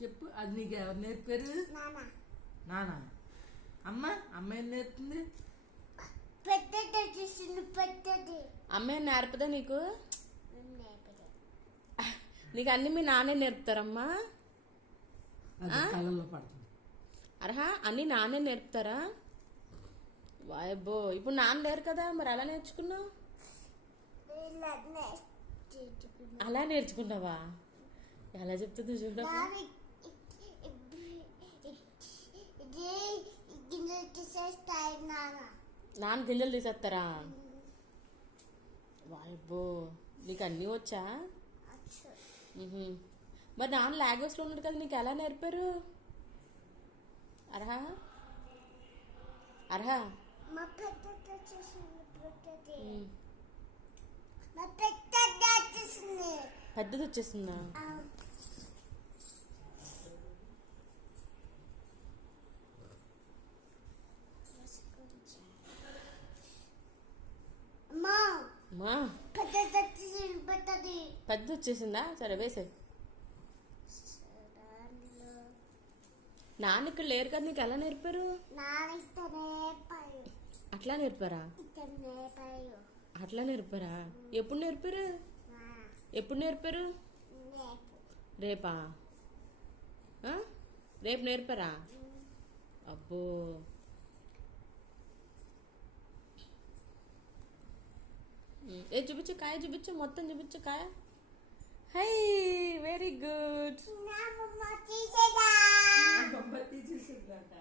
చెప్పు. అది నీకు ఎవరు నేర్పారు? నాన్న. అమ్మ ఏం నేర్పుతుంది? అమ్మే నేర్పదా నీకు? నీకు అన్ని మీ నాన్నే నేర్పుతారమ్మా? కళ్ళల్లో పడుతుంది. అర్హా అన్ని నాన్నే నేర్పుతారా? వాయబ్బో, ఇప్పుడు నాన్న లేరు కదా, మరి అలా నేర్చుకున్నావు? అలా నేర్చుకున్నావా? ఎలా చెప్తుంది చూడ. నాన్న గింజలు తీసేస్తారా? వాయబ్బో, నీకు అన్నీ వచ్చా? మరి నాన్న లాంగ్వేజ్లో ఉన్నాడు కదా, నీకు ఎలా నేర్పారు? అర్హా అర్హా పెద్దది వచ్చేసిందా? పెద్ద వచ్చేసిందా? సరే వేసే. నాన్న ఇక్కడ లేరు కదా, నీకు ఎలా నేర్పారు? అట్లా నేర్పారా? అట్లా నేర్పారా? ఎప్పుడు నేర్పారు? ఎప్పుడు నేర్పారు? రేపా? రేపు నేర్పారా? అబ్బో, ఏ చూపించు, కాయ చూపించు, మొత్తం చూపించు కాయ. Hi, very good. తీసేసిందట.